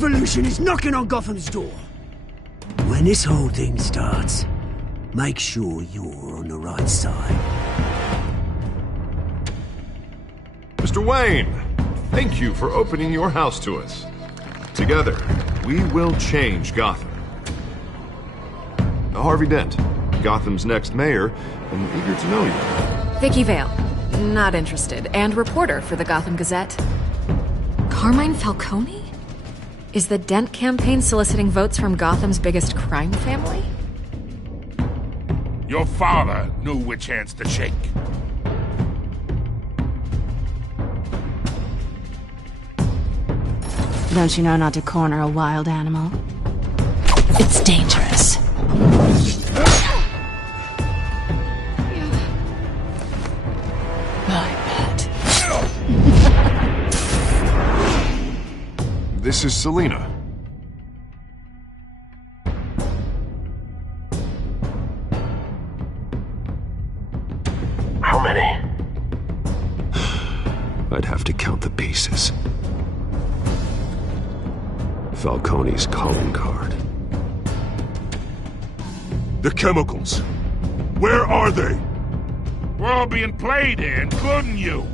revolution is knocking on Gotham's door. When this whole thing starts, make sure you're on the right side. Mr. Wayne, thank you for opening your house to us. Together, we will change Gotham. Harvey Dent, Gotham's next mayor, and eager to know you. Vicky Vale, not interested, and reporter for the Gotham Gazette. Carmine Falcone? Is the Dent campaign soliciting votes from Gotham's biggest crime family? Your father knew which hands to shake. Don't you know not to corner a wild animal? It's dangerous. My pet. This is Selina. How many? I'd have to count the pieces. Falcone's calling card. The chemicals. Where are they? We're all being played here, including you.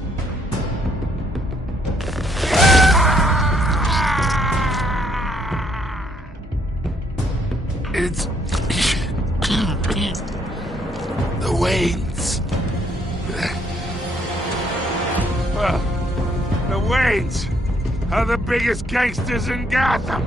It's... the Waynes. The Waynes are the biggest gangsters in Gotham.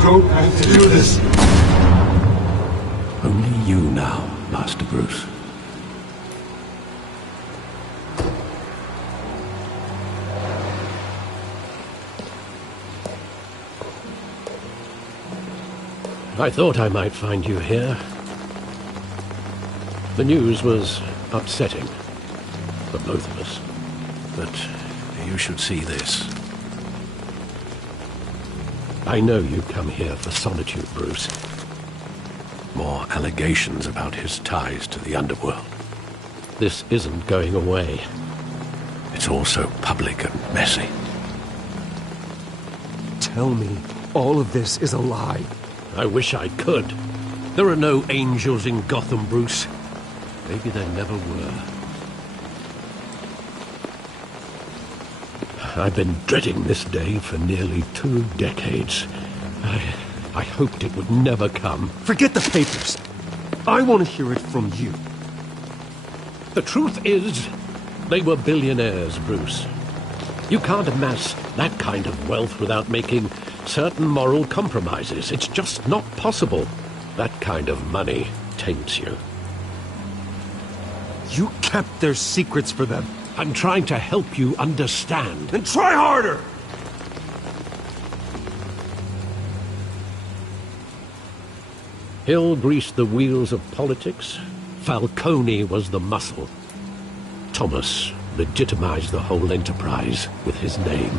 Don't have to do this. Only you now, Master Bruce. I thought I might find you here. The news was upsetting for both of us. But you should see this. I know you come here for solitude, Bruce. More allegations about his ties to the underworld. This isn't going away. It's all so public and messy. Tell me all of this is a lie. I wish I could. There are no angels in Gotham, Bruce. Maybe there never were. I've been dreading this day for nearly 2 decades. I hoped it would never come. Forget the papers. I want to hear it from you. The truth is, they were billionaires, Bruce. You can't amass that kind of wealth without making certain moral compromises. It's just not possible. That kind of money taints you. You kept their secrets for them. I'm trying to help you understand. Then try harder! Hill greased the wheels of politics. Falcone was the muscle. Thomas legitimized the whole enterprise with his name.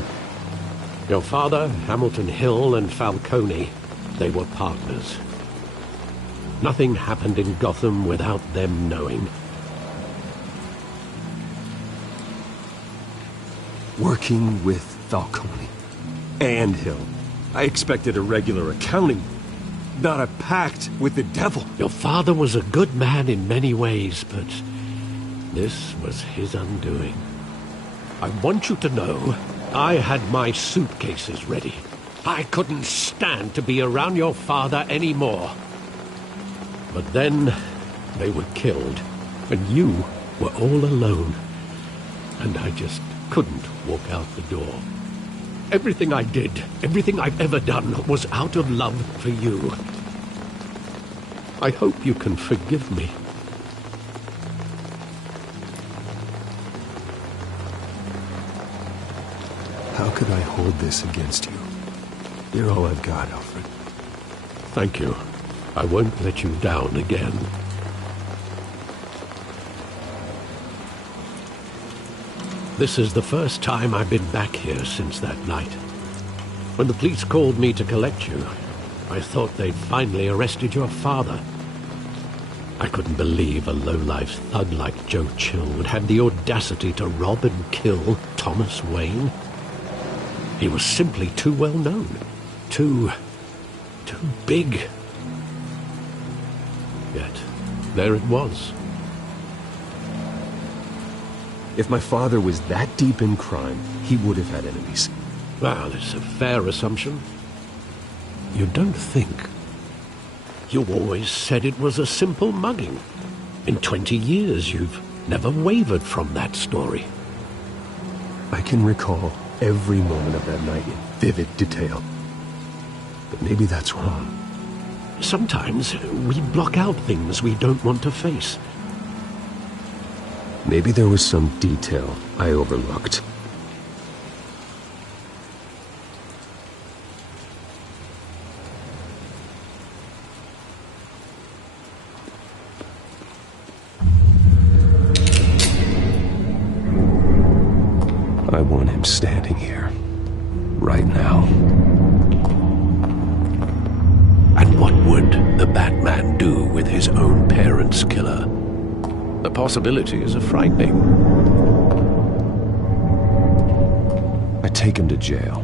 Your father, Hamilton Hill, and Falcone, they were partners. Nothing happened in Gotham without them knowing. Working with Falcone and Hill. I expected a regular accounting, not a pact with the devil. Your father was a good man in many ways, but this was his undoing. I want you to know I had my suitcases ready. I couldn't stand to be around your father anymore. But then they were killed, and you were all alone. And I just couldn't walk out the door. Everything I did, everything I've ever done, was out of love for you. I hope you can forgive me. How could I hold this against you? You're all I've got, Alfred. Thank you. I won't let you down again. This is the first time I've been back here since that night. When the police called me to collect you, I thought they'd finally arrested your father. I couldn't believe a low-life thug like Joe Chill would have the audacity to rob and kill Thomas Wayne. He was simply too well known. Too big. Yet, there it was. If my father was that deep in crime, he would have had enemies. Well, it's a fair assumption. You don't think? You always said it was a simple mugging. In 20 years, you've never wavered from that story. I can recall every moment of that night in vivid detail. But maybe that's wrong. Sometimes we block out things we don't want to face. Maybe there was some detail I overlooked. I want him standing here, right now. And what would the Batman do with his own parents' killer? The possibilities are frightening. I take him to jail,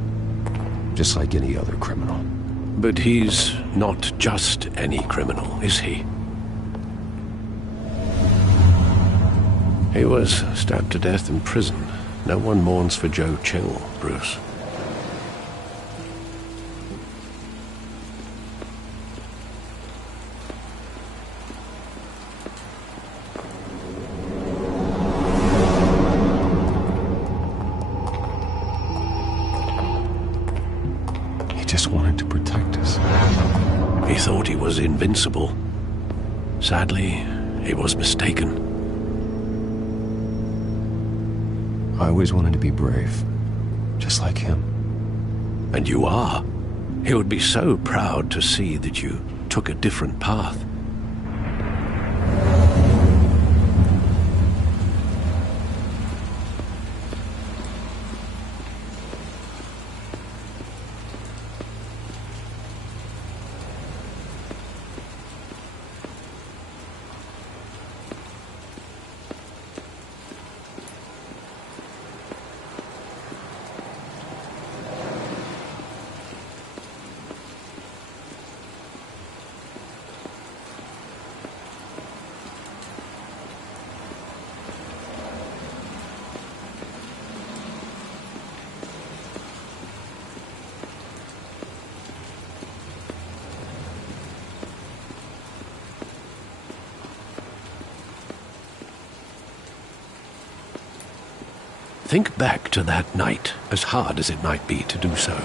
just like any other criminal. But he's not just any criminal, is he? He was stabbed to death in prison. No one mourns for Joe Chill, Bruce. He just wanted to protect us. He thought he was invincible. Sadly, he was mistaken. I always wanted to be brave, just like him. And you are. He would be so proud to see that you took a different path. Think back to that night, as hard as it might be to do so.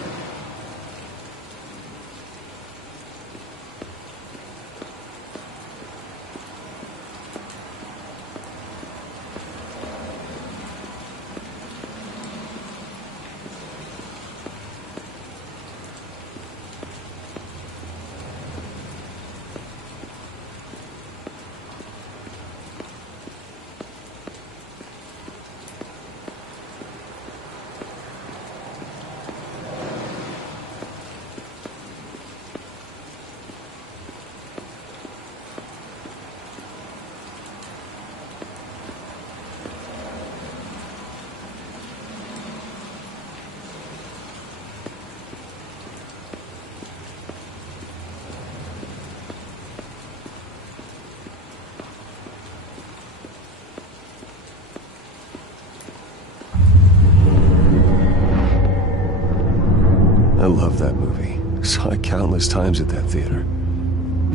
I love that movie. Saw it countless times at that theater.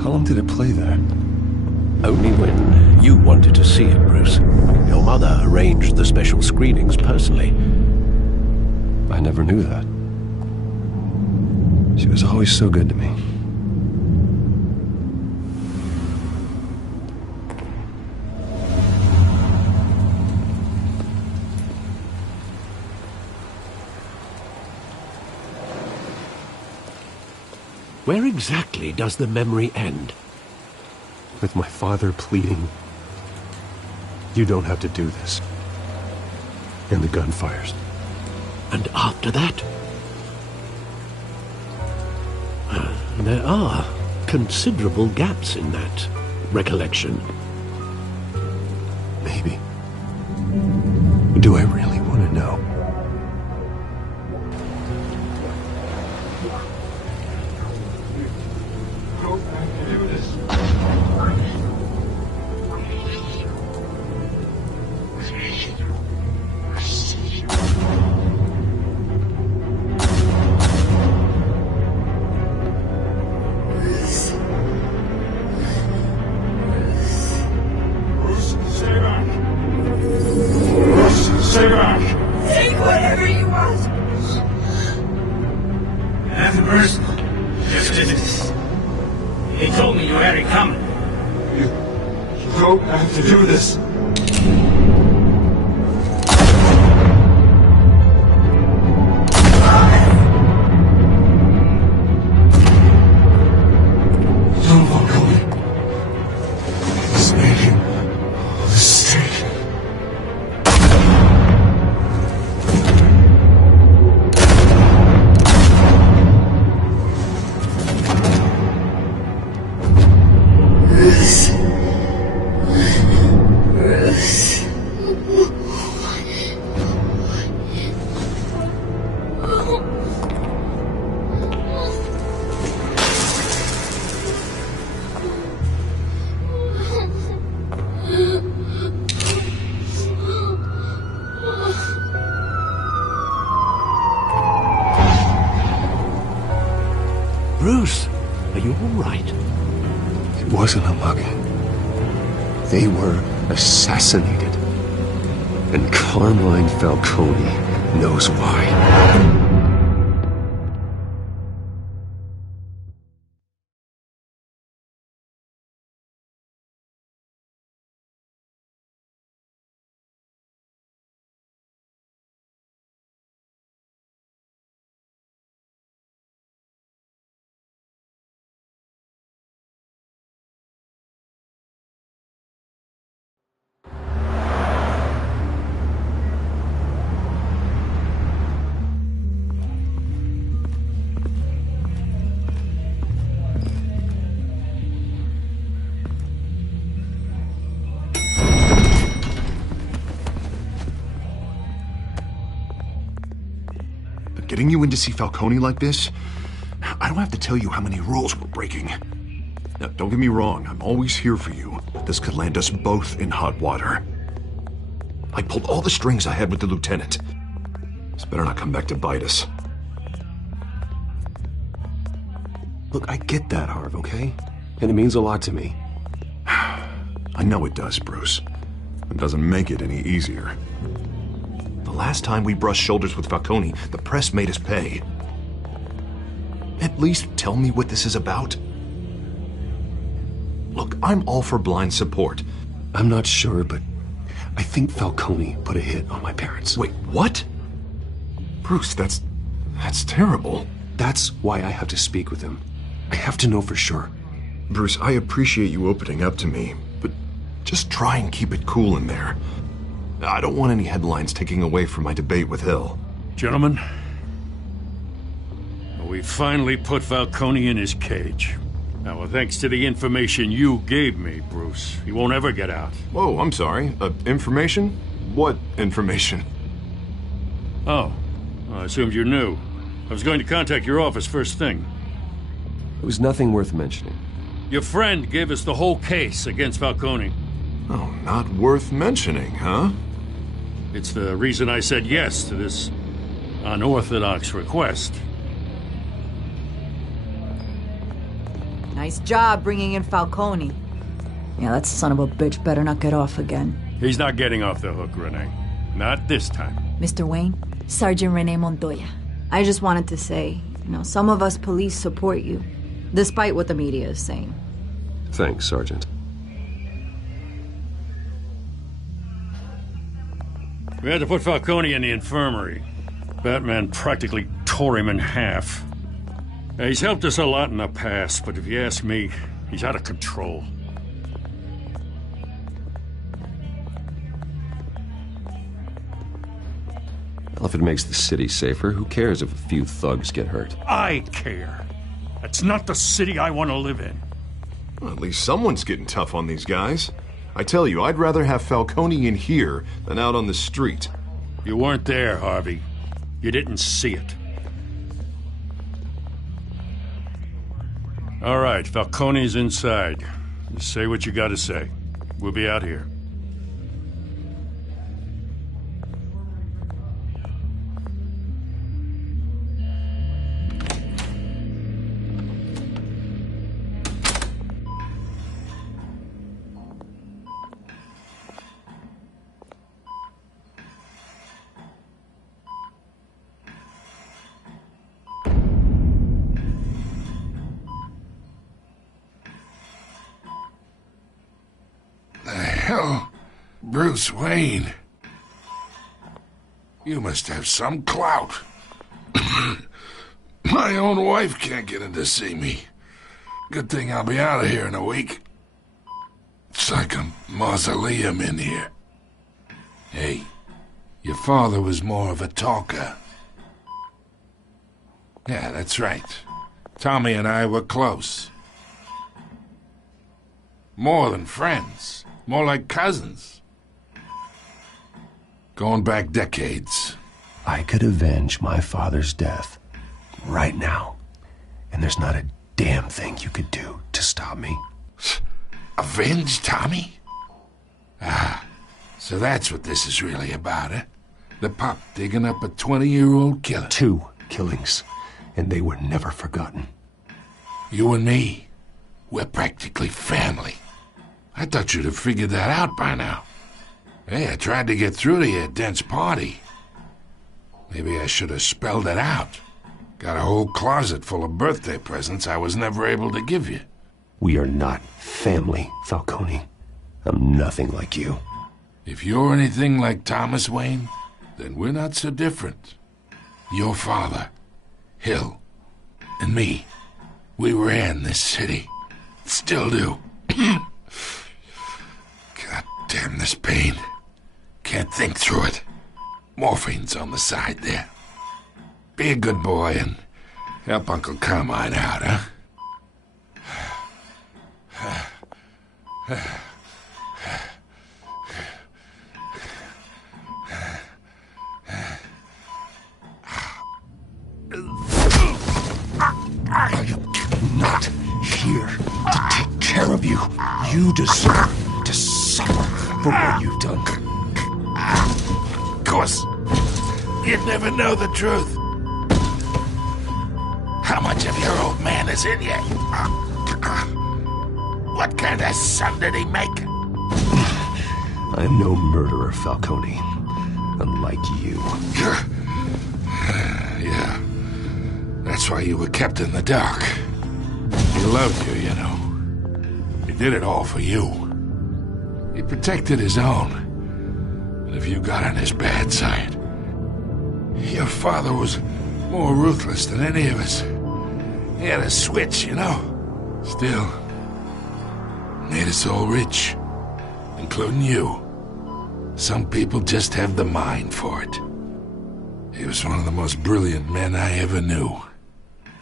How long did it play there? Only when you wanted to see it, Bruce. Your mother arranged the special screenings personally. I never knew that. She was always so good to me. Where exactly does the memory end? With my father pleading, "You don't have to do this." And the gun fires. And after that? There are considerable gaps in that recollection. Maybe. Do I really want to know? Take whatever you want. That's Bruce. Just did this. He told me you had it coming. You don't have to do this. Don't walk away. It's making a mistake. Bruce, are you all right? It wasn't a mugging. They were assassinated. And Carmine Falcone knows why. Getting you in to see Falcone like this? I don't have to tell you how many rules we're breaking. Now, don't get me wrong, I'm always here for you, but this could land us both in hot water. I pulled all the strings I had with the lieutenant. This better not come back to bite us. Look, I get that, Harv, okay? And it means a lot to me. I know it does, Bruce. It doesn't make it any easier. The last time we brushed shoulders with Falcone, the press made us pay. At least tell me what this is about. Look, I'm all for blind support. I'm not sure, but I think Falcone put a hit on my parents. Wait, what? Bruce, that's terrible. That's why I have to speak with him. I have to know for sure. Bruce, I appreciate you opening up to me, but just try and keep it cool in there. I don't want any headlines taking away from my debate with Hill. Gentlemen, we finally put Falcone in his cage. Now, thanks to the information you gave me, Bruce, he won't ever get out. Whoa, I'm sorry. Information? What information? Oh, I assumed you knew. I was going to contact your office first thing. It was nothing worth mentioning. Your friend gave us the whole case against Falcone. Oh, not worth mentioning, huh? It's the reason I said yes to this unorthodox request. Nice job bringing in Falcone. Yeah, that son of a bitch better not get off again. He's not getting off the hook, Renee. Not this time. Mr. Wayne, Sergeant Renee Montoya. I just wanted to say, some of us police support you, despite what the media is saying. Thanks, Sergeant. We had to put Falcone in the infirmary. Batman practically tore him in half. He's helped us a lot in the past, but if you ask me, he's out of control. Well, if it makes the city safer, who cares if a few thugs get hurt? I care. That's not the city I want to live in. Well, at least someone's getting tough on these guys. I tell you, I'd rather have Falcone in here than out on the street. You weren't there, Harvey. You didn't see it. All right, Falcone's inside. You say what you gotta say. We'll be out here. Hell, Bruce Wayne. You must have some clout. My own wife can't get in to see me. Good thing I'll be out of here in a week. It's like a mausoleum in here. Hey, your father was more of a talker. Yeah, that's right. Tommy and I were close. More than friends. More like cousins. Going back decades. I could avenge my father's death right now. And there's not a damn thing you could do to stop me. Avenge Tommy? Ah, so that's what this is really about, eh? The pup digging up a 20-year-old killer. 2 killings, and they were never forgotten. You and me, we're practically family. I thought you'd have figured that out by now. Hey, I tried to get through to you at Dent's party. Maybe I should have spelled it out. Got a whole closet full of birthday presents I was never able to give you. We are not family, Falcone. I'm nothing like you. If you're anything like Thomas Wayne, then we're not so different. Your father, Hill, and me, we ran this city. Still do. God damn this pain. Can't think through it. Morphine's on the side there. Be a good boy and help Uncle Carmine out, huh? I am not here to take care of you. You deserve to suffer for what you've done. Of course, you'd never know the truth. How much of your old man is in you? What kind of son did he make? I am no murderer, Falcone. Unlike you. Yeah. That's why you were kept in the dark. He loved you, you know. He did it all for you. He protected his own. And if you got on his bad side, your father was more ruthless than any of us. He had a switch, you know. Still, made us all rich, including you. Some people just have the mind for it. He was one of the most brilliant men I ever knew.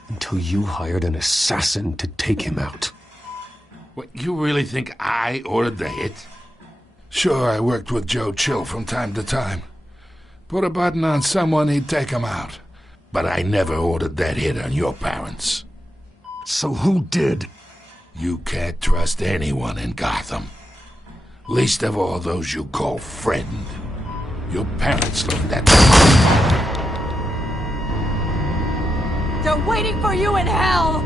Until you hired an assassin to take him out. What, you really think I ordered the hit? Sure, I worked with Joe Chill from time to time. Put a button on someone, he'd take him out. But I never ordered that hit on your parents. So who did? You can't trust anyone in Gotham. Least of all those you call friend. Your parents learned that. They're waiting for you in hell!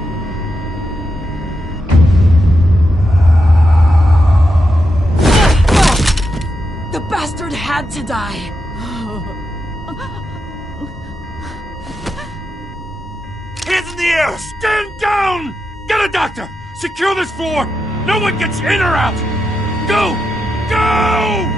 bastard had to die. Hands in the air! Stand down! Get a doctor! Secure this floor! No one gets in or out! Go! Go!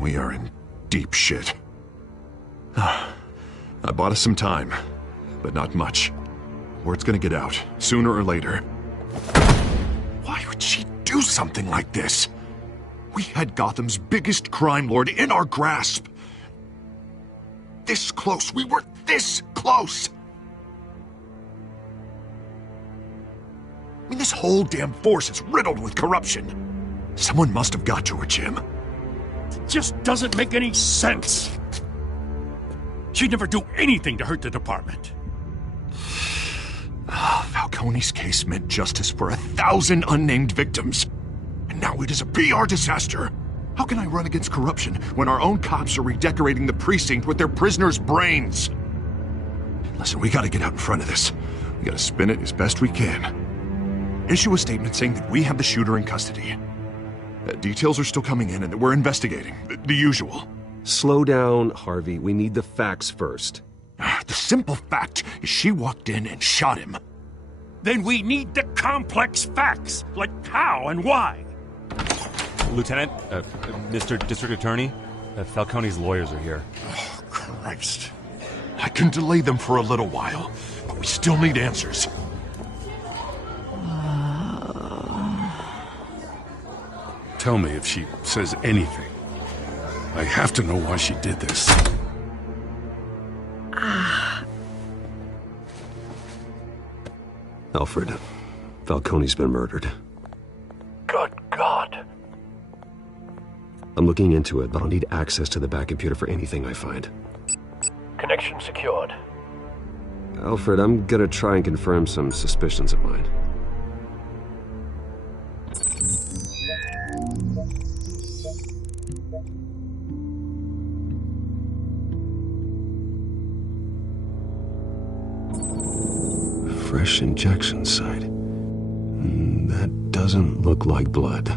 We are in deep shit. I bought us some time, but not much. Word's gonna get out, sooner or later. Why would she do something like this? We had Gotham's biggest crime lord in our grasp. This close. We were this close. I mean, this whole damn force is riddled with corruption. Someone must have got to her, Jim. It just doesn't make any sense. She'd never do anything to hurt the department. Falcone's case meant justice for 1,000 unnamed victims. And now it is a PR disaster. How can I run against corruption when our own cops are redecorating the precinct with their prisoners' brains? Listen, we gotta get out in front of this. We gotta spin it as best we can. Issue a statement saying that we have the shooter in custody. Details are still coming in and that we're investigating. The usual. Slow down, Harvey. We need the facts first. The simple fact is she walked in and shot him. Then we need the complex facts, like how and why. Lieutenant, Mr. District Attorney, Falcone's lawyers are here. Oh, Christ. I can delay them for a little while, but we still need answers. Tell me if she says anything. I have to know why she did this. Alfred, Falcone's been murdered. Good God. I'm looking into it, but I'll need access to the back computer for anything I find. Connection secured. Alfred, I'm gonna try and confirm some suspicions of mine. Fresh injection site. That doesn't look like blood.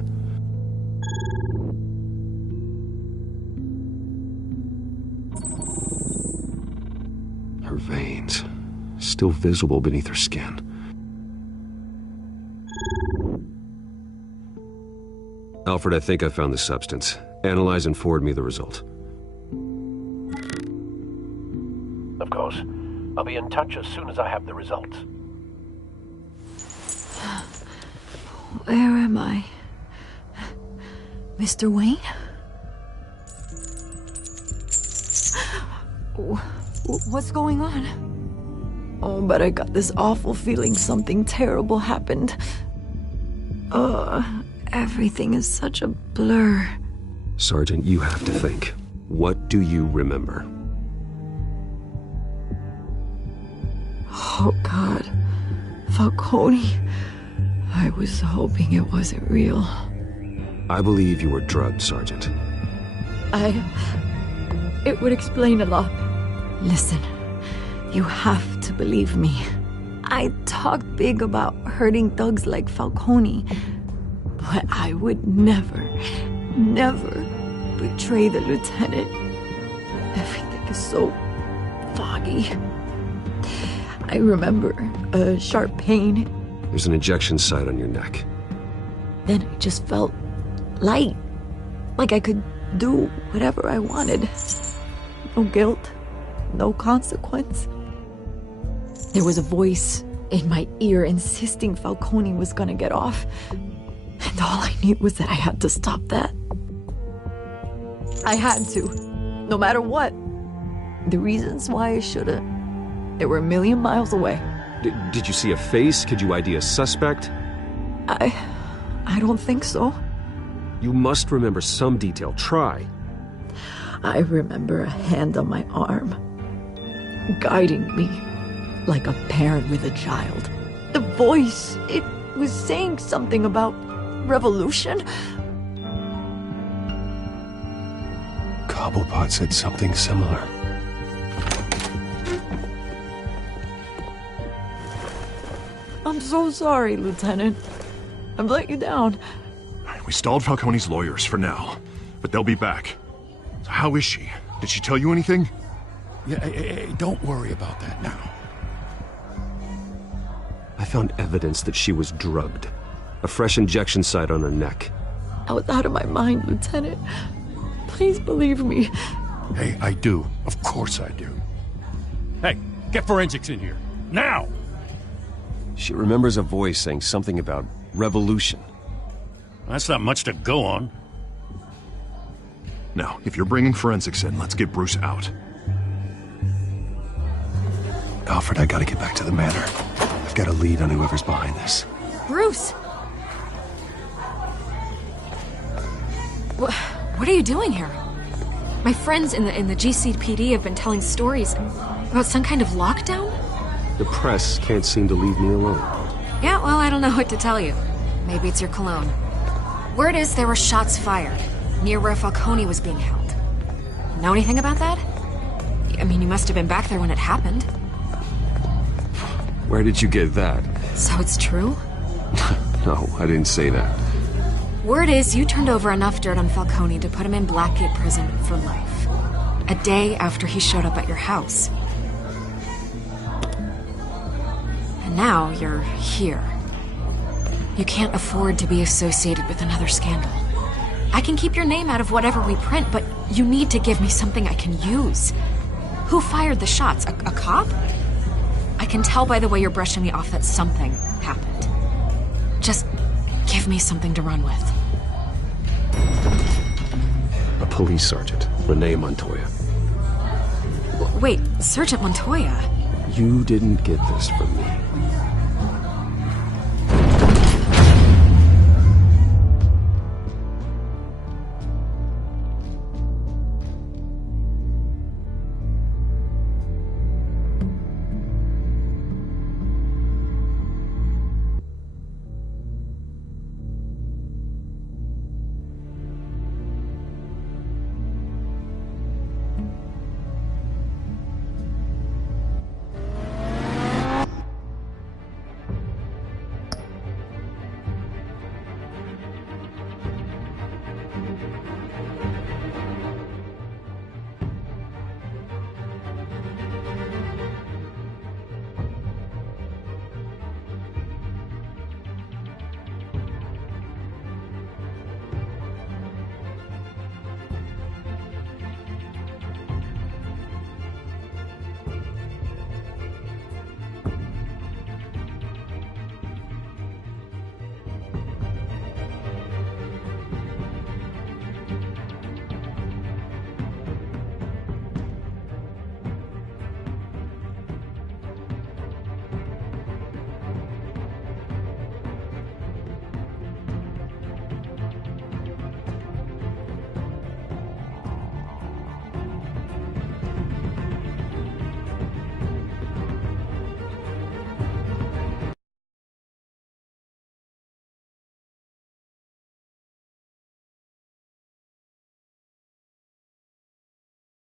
Her veins, still visible beneath her skin. Alfred, I think I found the substance. Analyze and forward me the result. Of course. I'll be in touch as soon as I have the results. Where am I? Mr. Wayne? What's going on? Oh, but I got this awful feeling something terrible happened. Everything is such a blur. Sergeant, you have to think. What do you remember? Oh, God. Falcone. I was hoping it wasn't real. I believe you were drugged, Sergeant. It would explain a lot. Listen, you have to believe me. I talked big about hurting thugs like Falcone, but I would never betray the lieutenant. Everything is so foggy. I remember a sharp pain. There's an injection site on your neck. Then I just felt light. Like I could do whatever I wanted. No guilt. No consequence. There was a voice in my ear insisting Falcone was gonna get off. And all I knew was that I had to stop that. I had to. No matter what. The reasons why I should've, they were a million miles away. Did you see a face? Could you ID a suspect? I don't think so. You must remember some detail. Try. I remember a hand on my arm, guiding me like a parent with a child. The voice, it was saying something about revolution. Cobblepot said something similar. I'm so sorry, Lieutenant. I've let you down. We stalled Falcone's lawyers for now, but they'll be back. So how is she? Did she tell you anything? Yeah, hey, don't worry about that now. I found evidence that she was drugged. A fresh injection site on her neck. I was out of my mind, Lieutenant. Please believe me. Hey, I do. Of course I do. Hey, get forensics in here. Now! She remembers a voice saying something about revolution. That's not much to go on. Now, if you're bringing forensics in, let's get Bruce out. Alfred, I gotta get back to the manor. I've got a lead on whoever's behind this. Bruce! What are you doing here? My friends in the GCPD have been telling stories about some kind of lockdown? The press can't seem to leave me alone. Yeah, well, I don't know what to tell you. Maybe it's your cologne. Word is there were shots fired near where Falcone was being held. Know anything about that? I mean, you must have been back there when it happened. Where did you get that? So it's true? No, I didn't say that. Word is you turned over enough dirt on Falcone to put him in Blackgate Prison for life. A day after he showed up at your house. And now you're here. You can't afford to be associated with another scandal. I can keep your name out of whatever we print, but you need to give me something I can use. Who fired the shots? A cop? I can tell by the way you're brushing me off that something happened. Just give me something to run with. A police sergeant, Renee Montoya. Wait, Sergeant Montoya? You didn't get this from me.